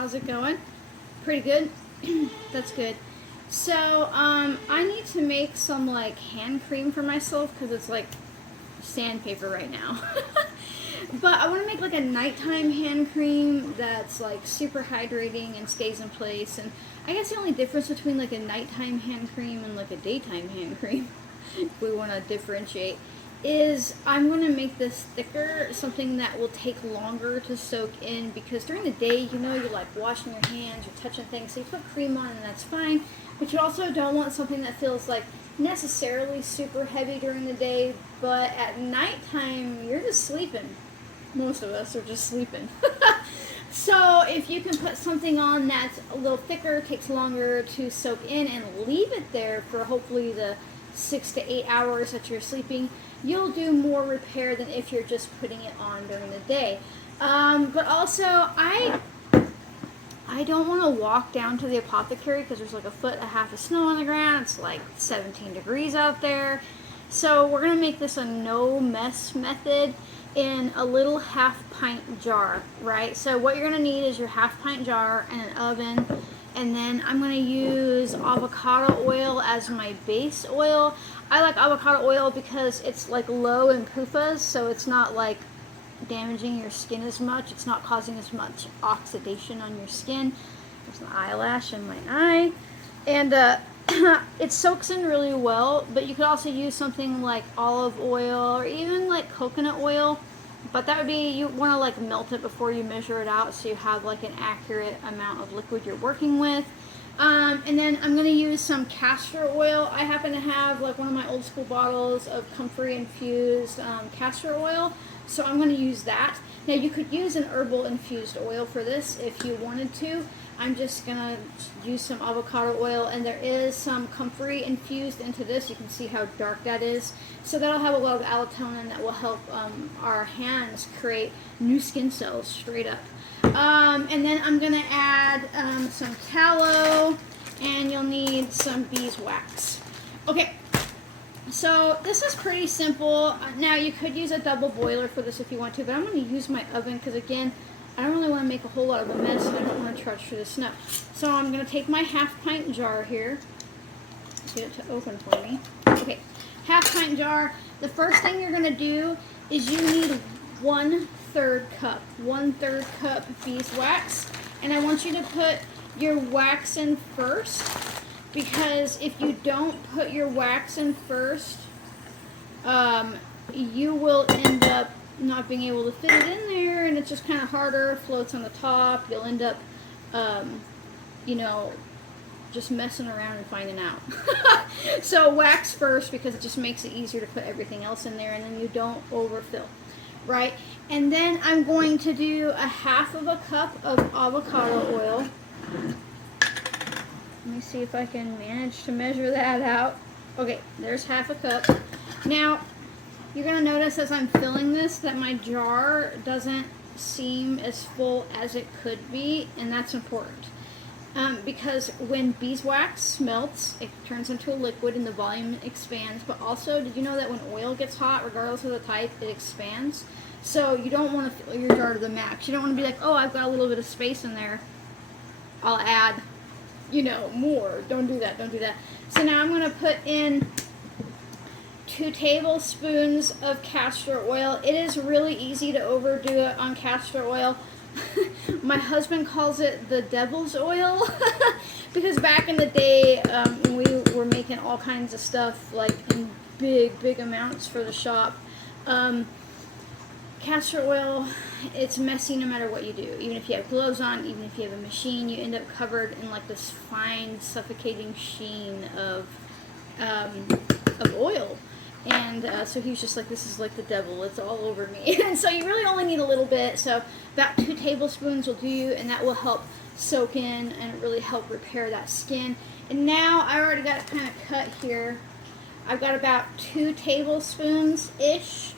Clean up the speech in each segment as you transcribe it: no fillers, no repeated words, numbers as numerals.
how's it going? Pretty good? That's good. So, I need to make some, like, hand cream for myself because it's, like, sandpaper right now. But I want to make, like, a nighttime hand cream that's, like, super hydrating and stays in place. And I guess the only difference between, like, a nighttime hand cream and, like, a daytime hand cream, if we want to differentiate, is I'm going to make this thicker, something that will take longer to soak in, because during the day, you know, you're like washing your hands, you're touching things, so you put cream on and that's fine, but you also don't want something that feels like necessarily super heavy during the day, but at nighttime, you're just sleeping. Most of us are just sleeping. So if you can put something on that's a little thicker, takes longer to soak in, and leave it there for hopefully the 6 to 8 hours that you're sleeping, you'll do more repair than if you're just putting it on during the day. But also, I don't want to walk down to the apothecary because there's like a foot and a half of snow on the ground. It's like 17 degrees out there. So we're going to make this a no mess method in a little half-pint jar, right? So what you're going to need is your half-pint jar and an oven. And then I'm going to use avocado oil as my base oil. I like avocado oil because it's like low in PUFAs, so it's not like damaging your skin as much. It's not causing as much oxidation on your skin. There's an eyelash in my eye. And it soaks in really well, but you could also use something like olive oil or even like coconut oil. But that would be, you want to like melt it before you measure it out so you have like an accurate amount of liquid you're working with. And then I'm going to use some castor oil. I happen to have like one of my old school bottles of comfrey infused castor oil, so I'm going to use that. Now you could use an herbal infused oil for this if you wanted to. I'm just going to use some avocado oil, and there is some comfrey infused into this. You can see how dark that is. So that'll have a lot of allotonin that will help our hands create new skin cells straight up. And then I'm going to add some tallow, and you'll need some beeswax. Okay, so this is pretty simple. Now you could use a double boiler for this if you want to, but I'm going to use my oven because, again, I don't really want to make a whole lot of a mess, and I don't want to trudge through the snow. So I'm going to take my half-pint jar here. Get it to open for me. Okay, half-pint jar. The first thing you're going to do is you need 1/3 cup. 1/3 cup beeswax. And I want you to put your wax in first, because if you don't put your wax in first, you will end up not being able to fit it in there, and it's just kind of harder, floats on the top. You'll end up, you know, just messing around and finding out. So wax first, because it just makes it easier to put everything else in there, and then you don't overfill, right? And then I'm going to do 1/2 cup of avocado oil. Let me see if I can manage to measure that out. Okay, there's 1/2 cup. Now, you're going to notice as I'm filling this that my jar doesn't seem as full as it could be, and that's important. Because when beeswax melts, it turns into a liquid and the volume expands. But also, did you know that when oil gets hot, regardless of the type, it expands? So you don't want to fill your jar to the max. You don't want to be like, oh, I've got a little bit of space in there, I'll add, you know, more. Don't do that, don't do that. So now I'm going to put in 2 tablespoons of castor oil. It is really easy to overdo it on castor oil. My husband calls it the devil's oil because back in the day when we were making all kinds of stuff like in big amounts for the shop, castor oil, it's messy no matter what you do. Even if you have gloves on, even if you have a machine, you end up covered in like this fine suffocating sheen of oil. And so he was just like, this is like the devil, it's all over me. And so you really only need a little bit, so about 2 tablespoons will do, and that will help soak in and really help repair that skin. And now I already got it kind of cut here. I've got about 2 tablespoons-ish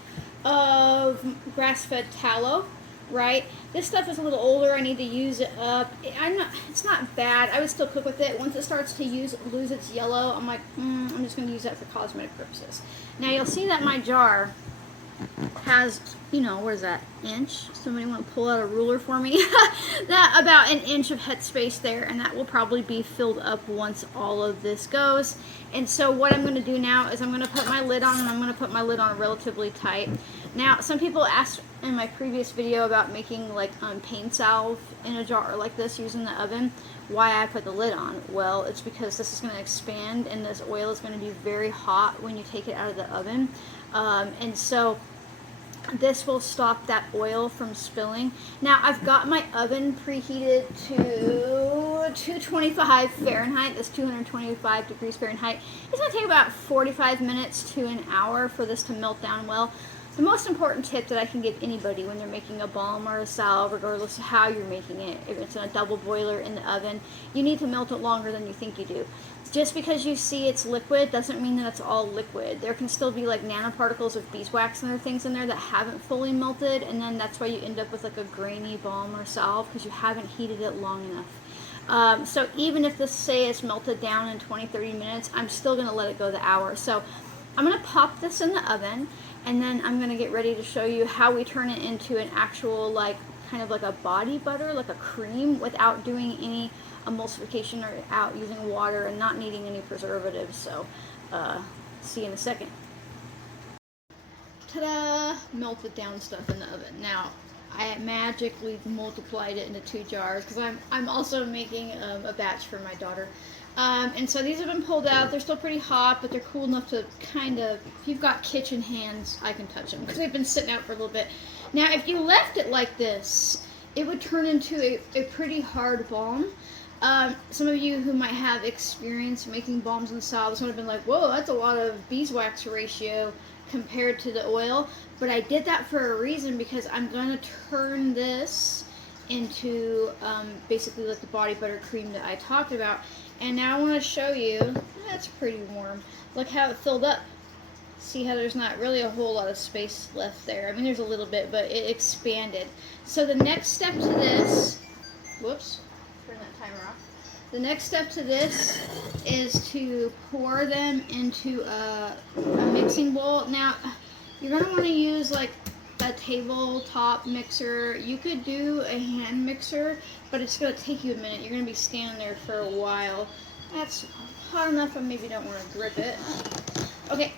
of grass-fed tallow, right? This stuff is a little older. I need to use it up. It's not bad. I would still cook with it. Once it starts to lose its yellow, I'm like, I'm just going to use that for cosmetic purposes. Now you'll see that my jar has, you know, what is that, inch? Somebody want to pull out a ruler for me? That about an inch of headspace there, and that will probably be filled up once all of this goes. And so what I'm going to do now is I'm going to put my lid on, and I'm going to put my lid on relatively tight. Now, some people asked in my previous video about making like pain salve in a jar like this using the oven, why I put the lid on. Well, it's because this is going to expand, and this oil is going to be very hot when you take it out of the oven. And so this will stop that oil from spilling. Now, I've got my oven preheated to 225 Fahrenheit. That's 225 degrees Fahrenheit. It's going to take about 45 minutes to an hour for this to melt down well. The most important tip that I can give anybody when they're making a balm or a salve, regardless of how you're making it, if it's in a double boiler in the oven, you need to melt it longer than you think you do. Just because you see it's liquid doesn't mean that it's all liquid. There can still be like nanoparticles of beeswax and other things in there that haven't fully melted, and then that's why you end up with like a grainy balm or salve because you haven't heated it long enough. So even if this, say, is melted down in 20-30 minutes, I'm still going to let it go the hour. So I'm going to pop this in the oven, and then I'm going to get ready to show you how we turn it into an actual, like, kind of like a body butter, like a cream, without doing any emulsification or out using water and not needing any preservatives. So see you in a second. Ta-da! Melted down stuff in the oven. Now, I magically multiplied it into 2 jars because I'm also making a batch for my daughter. And so these have been pulled out. They're still pretty hot, but they're cool enough to kind of, if you've got kitchen hands, I can touch them because they've been sitting out for a little bit. Now, if you left it like this, it would turn into a pretty hard balm. Some of you who might have experience making balms and salves would have been like, whoa, that's a lot of beeswax ratio compared to the oil. But I did that for a reason, because I'm going to turn this into basically like the body butter cream that I talked about. And now I want to show you, that's pretty warm. Look how it filled up. See how there's not really a whole lot of space left there. I mean, there's a little bit, but it expanded. So the next step to this, whoops, turn that timer off. The next step to this is to pour them into a mixing bowl. Now, you're going to want to use like a tabletop mixer. You could do a hand mixer, but it's going to take you a minute. You're going to be standing there for a while. That's hot enough, I maybe don't want to grip it. Okay.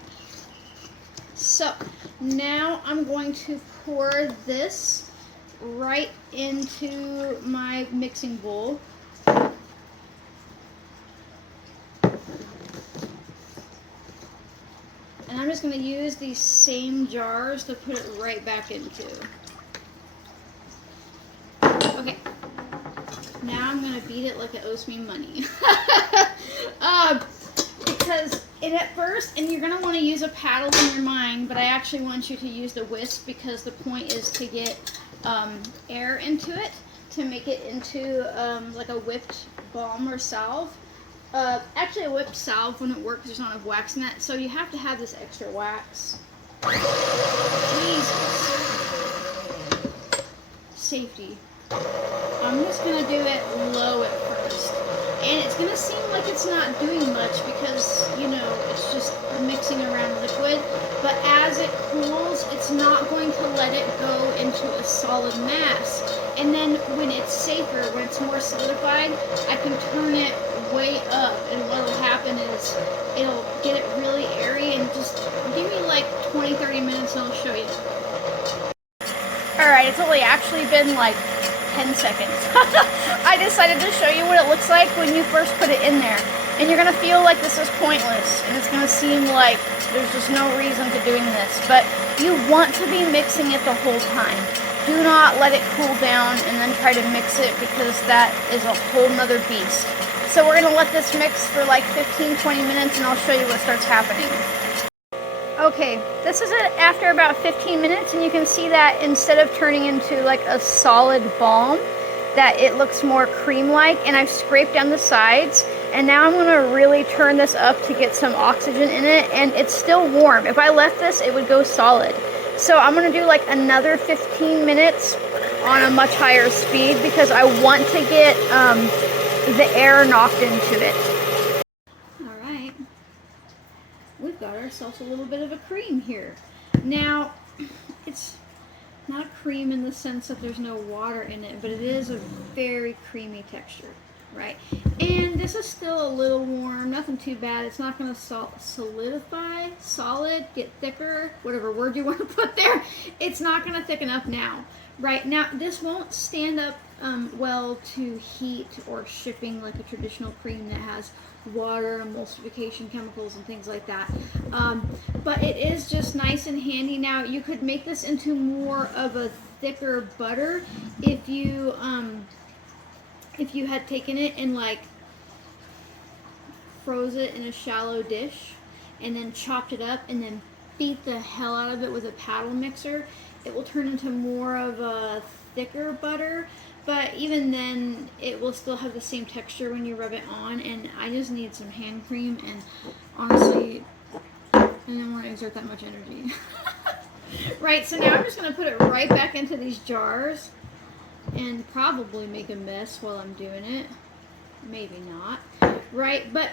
So, now I'm going to pour this right into my mixing bowl. And I'm just going to use these same jars to put it right back into. Okay. Now I'm going to beat it like it owes me money. Because at first, and you're going to want to use a paddle in your mind, but I actually want you to use the whisk, because the point is to get air into it to make it into like a whipped balm or salve. Actually, a whipped salve wouldn't work because there's not enough wax in that, so you have to have this extra wax. Jesus. Safety. I'm just going to do it low at first. And it's going to seem like it's not doing much because, you know, it's just mixing around liquid. But as it cools, it's not going to let it go into a solid mass. And then when it's safer, when it's more solidified, I can turn it way up. And what will happen is it'll get it really airy, and just give me like 20-30 minutes and I'll show you. Alright, it's only actually been like 10 seconds. I decided to show you what it looks like when you first put it in there. And you're going to feel like this is pointless, and it's going to seem like there's just no reason to doing this. But you want to be mixing it the whole time. Do not let it cool down and then try to mix it, because that is a whole nother beast. So we're going to let this mix for like 15-20 minutes, and I'll show you what starts happening. Okay, this is it after about 15 minutes, and you can see that instead of turning into like a solid balm, that it looks more cream-like, and I've scraped down the sides, and now I'm going to really turn this up to get some oxygen in it, and it's still warm. If I left this, it would go solid. So I'm going to do like another 15 minutes on a much higher speed, because I want to get the air knocked into it. Alright, we've got ourselves a little bit of a cream here. Now, it's not cream in the sense that there's no water in it, but it is a very creamy texture, right? And this is still a little warm, nothing too bad. It's not going to solidify, solid, get thicker, whatever word you want to put there. It's not going to thicken up now, right? Now, this won't stand up well to heat or shipping like a traditional cream that has water, emulsification chemicals, and things like that. But it is just nice and handy. Now, you could make this into more of a thicker butter if you had taken it and like froze it in a shallow dish and then chopped it up and then beat the hell out of it with a paddle mixer. It will turn into more of a thicker butter. But even then, it will still have the same texture when you rub it on, and I just need some hand cream, and honestly, I don't want to exert that much energy. Right, so now I'm just going to put it right back into these jars, and probably make a mess while I'm doing it. Maybe not. Right, but,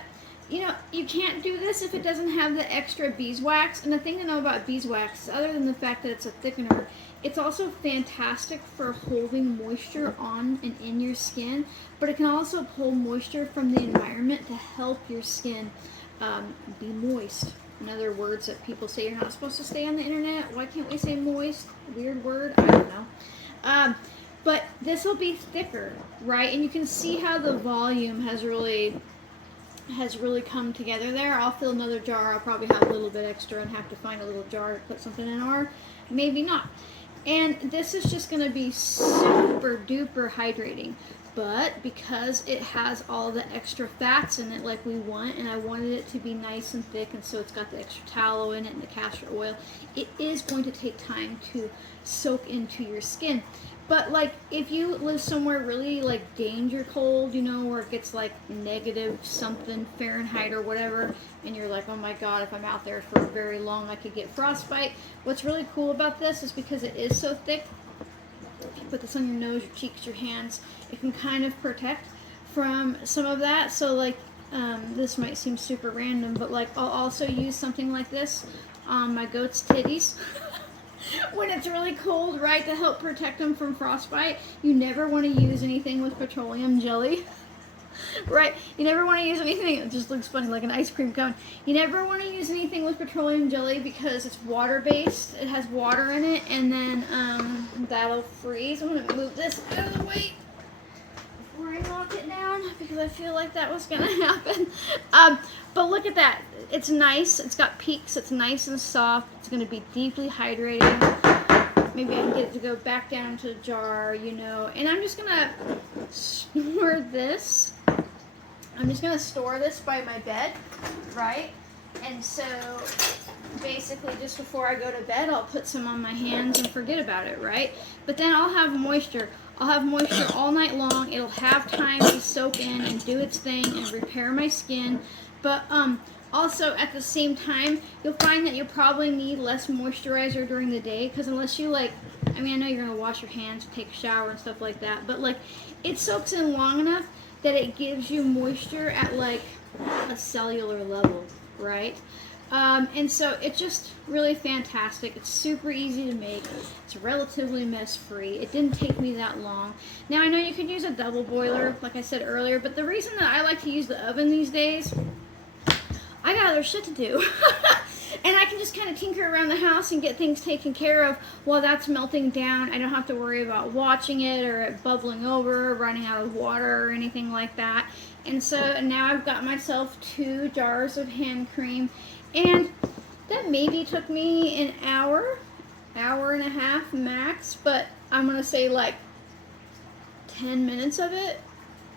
you know, you can't do this if it doesn't have the extra beeswax, and the thing to know about beeswax, other than the fact that it's a thickener, it's also fantastic for holding moisture on and in your skin, but it can also pull moisture from the environment to help your skin be moist. In other words that people say you're not supposed to say on the internet. Why can't we say moist? Weird word. I don't know. But this will be thicker, right? And you can see how the volume has really come together there. I'll fill another jar. I'll probably have a little bit extra and have to find a little jar to put something in, or maybe not. And this is just going to be super duper hydrating, but because it has all the extra fats in it like we want, and I wanted it to be nice and thick, and so it's got the extra tallow in it and the castor oil, it is going to take time to soak into your skin. But like if you live somewhere really like danger cold, you know, where it gets like negative something Fahrenheit or whatever, and you're like, oh my god, if I'm out there for very long I could get frostbite. What's really cool about this is because it is so thick, if you put this on your nose, your cheeks, your hands, it can kind of protect from some of that. So like this might seem super random, but like I'll also use something like this on my goat's titties. When it's really cold, right, to help protect them from frostbite. You never want to use anything with petroleum jelly, right? You never want to use anything, it just looks funny like an ice cream cone. You never want to use anything with petroleum jelly because it's water-based, it has water in it, and then that'll freeze. I'm going to move this out of the way before I knock it down because I feel like that was going to happen. But look at that. It's nice. It's got peaks. It's nice and soft. It's going to be deeply hydrating. Maybe I can get it to go back down to the jar, you know. And I'm just going to store this. I'm just going to store this by my bed, right? And so basically just before I go to bed, I'll put some on my hands and forget about it, right? But then I'll have moisture. I'll have moisture all night long. It'll have time to soak in and do its thing and repair my skin. But also at the same time, you'll find that you'll probably need less moisturizer during the day, because unless you like, I mean, I know you're going to wash your hands, take a shower and stuff like that, but like it soaks in long enough that it gives you moisture at like a cellular level, right? And so it's just really fantastic. It's super easy to make. It's relatively mess-free. It didn't take me that long. Now, I know you could use a double boiler, like I said earlier, but the reason that I like to use the oven these days, I got other shit to do. And I can just kind of tinker around the house and get things taken care of while that's melting down. I don't have to worry about watching it or it bubbling over, running out of water or anything like that. And so now I've got myself 2 jars of hand cream. And that maybe took me an hour and a half max, but I'm going to say like 10 minutes of it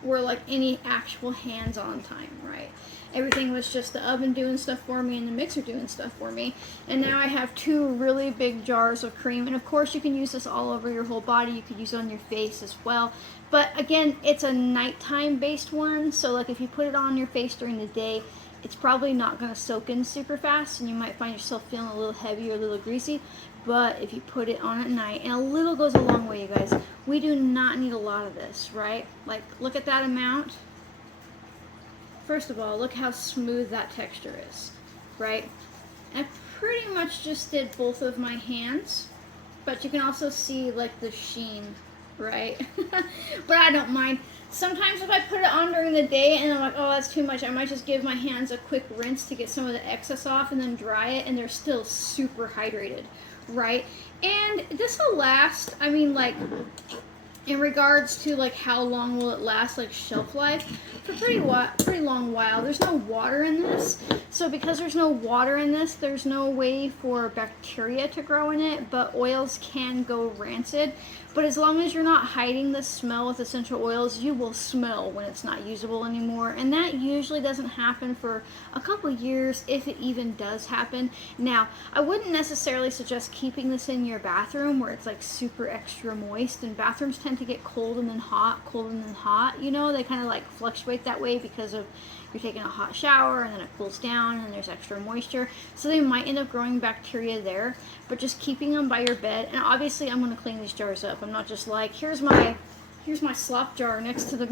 were like any actual hands-on time, right? Everything was just the oven doing stuff for me and the mixer doing stuff for me. And now I have 2 really big jars of cream. And of course you can use this all over your whole body. You could use it on your face as well. But again, it's a nighttime based one. So like if you put it on your face during the day, it's probably not going to soak in super fast, and you might find yourself feeling a little heavy or a little greasy. But if you put it on at night, and a little goes a long way, you guys. We do not need a lot of this, right? Like, look at that amount. First of all, look how smooth that texture is, right? I pretty much just did both of my hands, but you can also see like the sheen, right? But I don't mind. Sometimes if I put it on during the day and I'm like, oh, that's too much, I might just give my hands a quick rinse to get some of the excess off and then dry it, and they're still super hydrated, right? And this will last, I mean, like, in regards to like how long will it last, like shelf life, for pretty long while. There's no water in this, so because there's no water in this, there's no way for bacteria to grow in it, but oils can go rancid. But as long as you're not hiding the smell with essential oils, you will smell when it's not usable anymore, and that usually doesn't happen for a couple years, if it even does happen. Now, I wouldn't necessarily suggest keeping this in your bathroom where it's like super extra moist, and bathrooms tend to get cold and then hot, cold and then hot, you know, they kind of like fluctuate that way because of you're taking a hot shower and then it cools down and there's extra moisture, so they might end up growing bacteria there. But just keeping them by your bed, and obviously I'm going to clean these jars up. I'm not just like, here's my slop jar next to the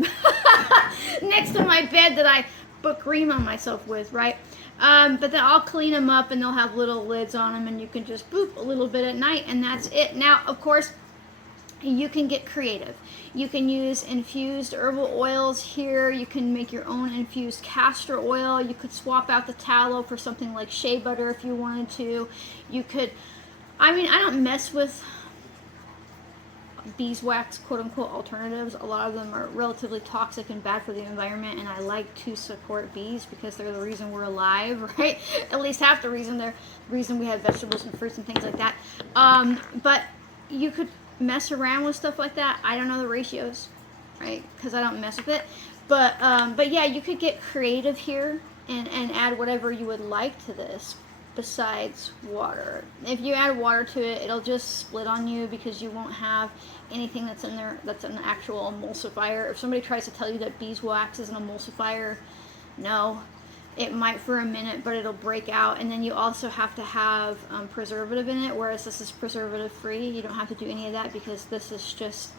next to my bed that I put cream on myself with, right? But then I'll clean them up and they'll have little lids on them, and you can just boop a little bit at night, and that's it. Now, of course, you can get creative. You can use infused herbal oils here. You can make your own infused castor oil. You could swap out the tallow for something like shea butter if you wanted to. You could, I mean, I don't mess with beeswax, quote unquote, alternatives. A lot of them are relatively toxic and bad for the environment, and I like to support bees because they're the reason we're alive, right? At least half the reason. They're the reason we have vegetables and fruits and things like that. But you could mess around with stuff like that. I don't know the ratios, right? Because I don't mess with it. But yeah, you could get creative here and add whatever you would like to this besides water. If you add water to it, it'll just split on you because you won't have anything that's in there that's an actual emulsifier. If somebody tries to tell you that beeswax is an emulsifier, no. It might for a minute, but it'll break out. And then you also have to have preservative in it, whereas this is preservative free. You don't have to do any of that because this is just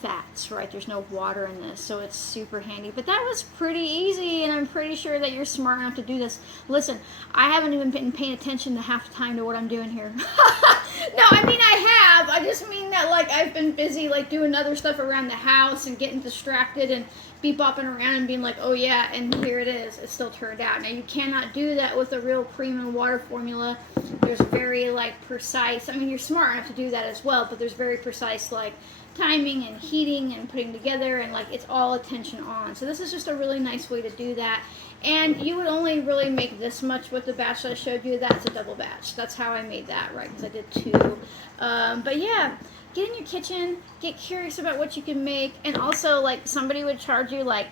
fats, right? There's no water in this, so it's super handy. But that was pretty easy, and I'm pretty sure that you're smart enough to do this. Listen, I haven't even been paying attention to half the time to what I'm doing here. No, I mean I have. I just mean that like I've been busy like doing other stuff around the house and getting distracted and bopping around and being like, oh yeah, and here it is. It still turned out. Now you cannot do that with a real cream and water formula. There's very like precise, I mean you're smart enough to do that as well, but there's very precise like timing and heating and putting together, and like it's all attention on. So this is just a really nice way to do that. And you would only really make this much with the batch that I showed you. That's a double batch. That's how I made that, right? Because I did two. But yeah, get in your kitchen, get curious about what you can make, and also like somebody would charge you like,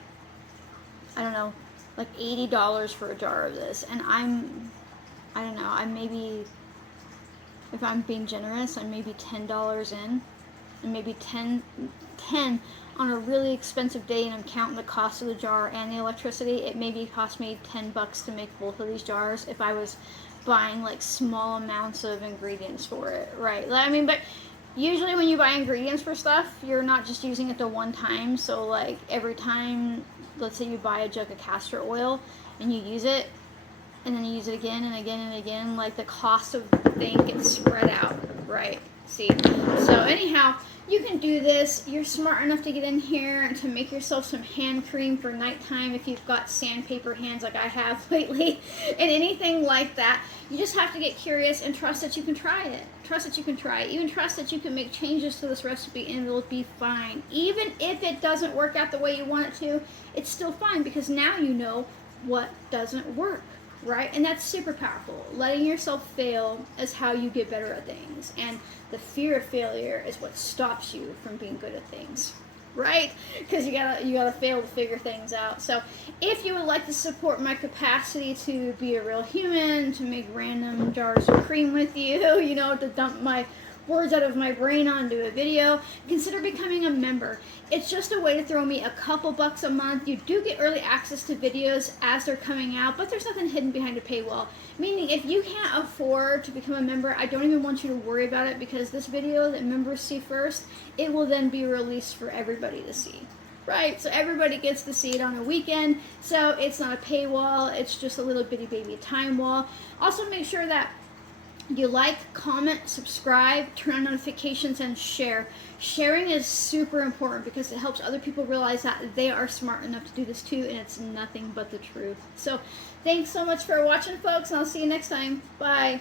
I don't know, like $80 for a jar of this, and I don't know, I'm maybe, if I'm being generous, I'm maybe $10 in, and maybe 10 on a really expensive day, and I'm counting the cost of the jar and the electricity. It maybe cost me $10 to make both of these jars if I was buying like small amounts of ingredients for it, right? I mean, but usually when you buy ingredients for stuff, you're not just using it the one time. So like every time, let's say you buy a jug of castor oil and you use it, and then you use it again and again and again, like the cost of the thing gets spread out, right? See? So anyhow, you can do this. You're smart enough to get in here and to make yourself some hand cream for nighttime if you've got sandpaper hands like I have lately, and anything like that. You just have to get curious and trust that you can try it. Trust that you can try it. Even trust that you can make changes to this recipe and it'll be fine. Even if it doesn't work out the way you want it to, it's still fine because now you know what doesn't work. Right? And that's super powerful. Letting yourself fail is how you get better at things. And the fear of failure is what stops you from being good at things. Right? Because you gotta fail to figure things out. So if you would like to support my capacity to be a real human, to make random jars of cream with you, you know, to dump my words out of my brain onto a video, consider becoming a member. It's just a way to throw me a couple bucks a month. You do get early access to videos as they're coming out, but there's nothing hidden behind a paywall. Meaning, if you can't afford to become a member, I don't even want you to worry about it, because this video that members see first, it will then be released for everybody to see. Right? So everybody gets to see it on a weekend, so it's not a paywall, it's just a little bitty baby time wall. Also make sure that you like, comment, subscribe, turn on notifications, and share. Sharing is super important because it helps other people realize that they are smart enough to do this too, and it's nothing but the truth. So thanks so much for watching, folks, and I'll see you next time. Bye.